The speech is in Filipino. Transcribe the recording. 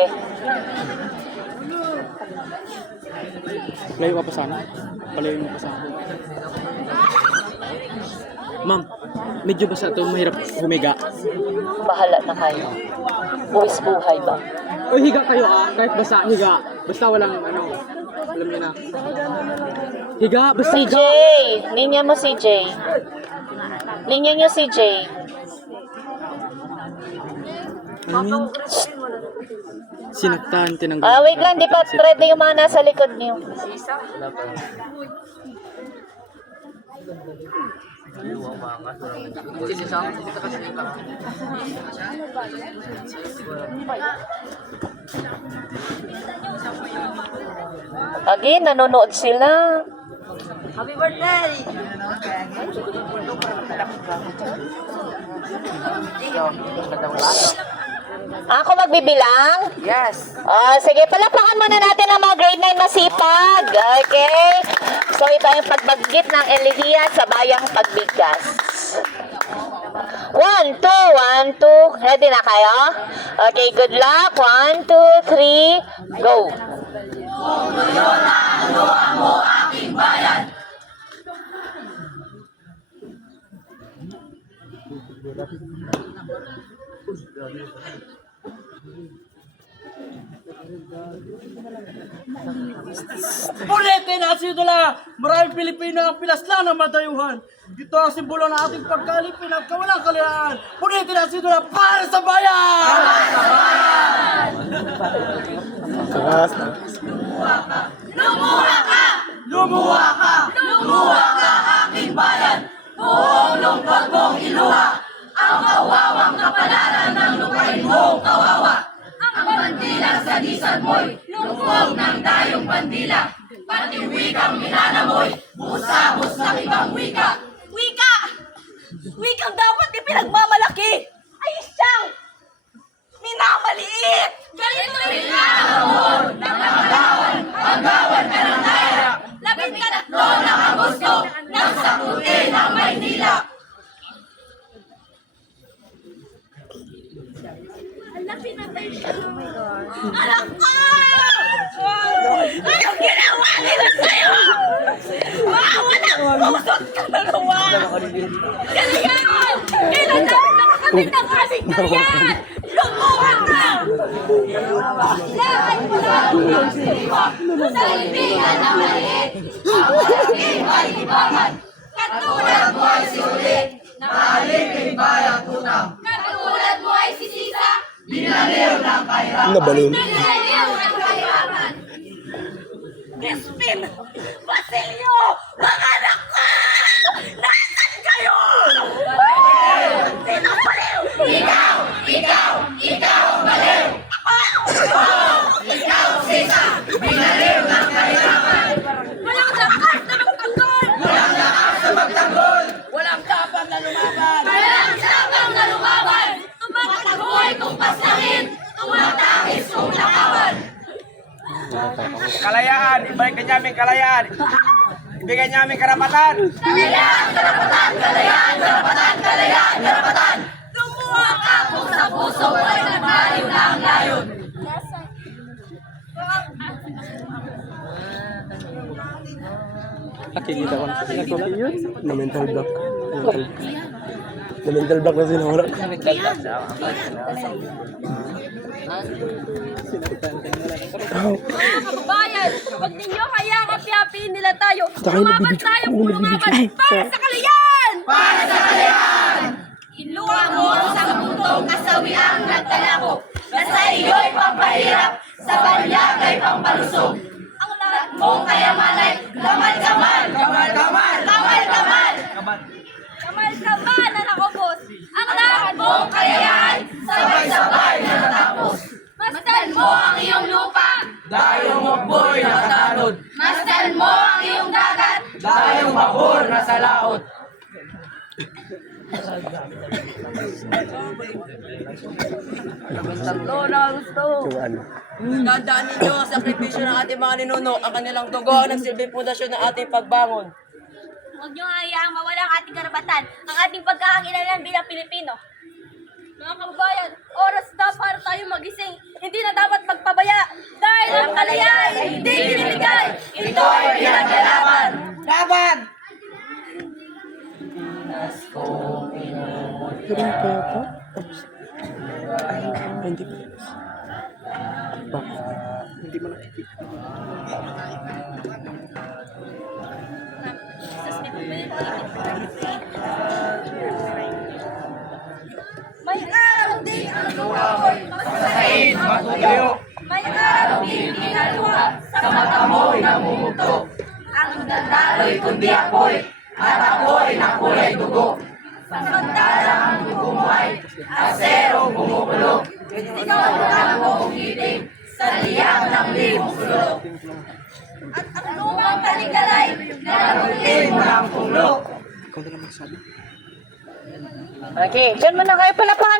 sige. Layo ka pa sana. Palayo mo pa sana. Ma'am, medyo basta ito mahirap humiga. Bahala na kayo. Buwis buhay ba? O higa kayo kahit basta higa. Basta walang ano, alam niyo na. Higa, basta Si higa. Jay! Linya mo si Jay. Linya niyo si Jay. Ano yun? Sinaktan, tinanggal. Wait lang, di pa thread na yung mga nasa likod niyo. Again, nanonood sila. Happy birthday! Ako magbibilang? Yes. Sige, palakpakan muna natin ang mga grade 9 masipag. Okay? So, ito yung pagbagit ng Elihiya sa bayang pagbigas. 1, 2, 1, 2. Ready na kayo? Okay, good luck. 1, 2, 3, go. Ulitin ang sidula! Maraming Pilipino ang pilaslan ng madayuhan. Ito ang simbolo ng ating pagkalipin at kawalang kalayaan. Ulitin ang sidula para sa bayan! Lumuha ka! Lumuha ka! Lumuha ka aking bayan! Buong lungkot mong iluha! Ang kawawang kapalaran ng lupain mong kawawa! Ang bandila sa disad mo'y lungkot ng dayong bandila! Pati wikang minanamoy, busabos ng ibang wika! Wika! Wikang dapat ipinagmamalaki! Ay siyang minamaliit! Ganito rin nga ang amor ng agawan ka ng naira! 13 ng Agosto ng sakuti ng Maynila! Anak ko! Anong ginawa nila sa'yo? Walang pusot ka na luwa! Kailangan! Kailan namin nakakamit ng aming kaliyan? Lumuha ka! Lahat mo lang ang siwa sa libingan na maliit! Ang malaking malibangan! Katulad mo ay si Ulit! Naalipin bayang tunang! Katulad mo ay si Sisa! Binaliw ng kahirapan! Binaliw ng kahirapan! Crispin! Basilio! Mga anak ko! Nasaan kayo? Sino baliw? Ikaw! Ikaw! Ikaw ang baliw! Ako! Ikaw, Sisa! Binaliw ng kahirapan! Walang lakas na magtanggol! Walang lakas na magtanggol! Walang tapang na lumaban! Walang sabang na lumaban! Tumakboy kung paslahin! Tumatangis kung nakawan! Kalayaan! Ibalik ka namin kalayaan! Ibigay namin karapatan! Kalayaan, karapatan, kalayaan, karapatan, kalayaan, karapatan! Lumuha ka kung sa puso ay nagbaliw na ang layon! Nakikita ko na sa yun. Na mental block. Na mental block na sinawala. Mga kababayan, huwag ninyo hayang api-apiin nila tayo. Tayo Lumaban nagbibidyo. tayo kung lumaban para sa kalayan! Para sa kalayaan! Iluwa mo sa mundong kasawiang nagtalako na sa iyo'y pampahirap, sa banyagay pampalusog. Ang lahat mong kayamanay, kamal-kamal! Kamal-kamal! Kamal-kamal! Kamal-kamal na nakubos. Ang lahat mo Mong kayayaan, sabay-sabay na natapos. Masdan mo ang iyong lupa, Dahil yung mukboy nakatanod! masdan mo ang iyong dagat, Dahil yung babor nasa laot! Tandaan ninyo ang sakripisyo ng ating mga ninuno, ang kanilang dugo ang nagsilbing pundasyon ng ating pagbangon. Huwag niyo hayaang mawala ang ating karapatan, ang ating pagkakakilanlan bilang Pilipino. Mga kababayan, oras na para tayo magising. Hindi na dapat malaya hindi binibigay. Ito ay pinaglalaban. Laban! May araw din ang luha ko'y masasahin, matuyo. May araw din ginagawa sa matamoy na mumuto. Ang nagdaloy kundi apoy, at apoy na kulay dugo. Samantalang ang dugo mo ay asero bumubulok. Sinawag mong itim sa liyak ng limong sulok. At ang lumang taligalay na nagutin mo ng pulo. Okay, dyan muna kayo palapakan.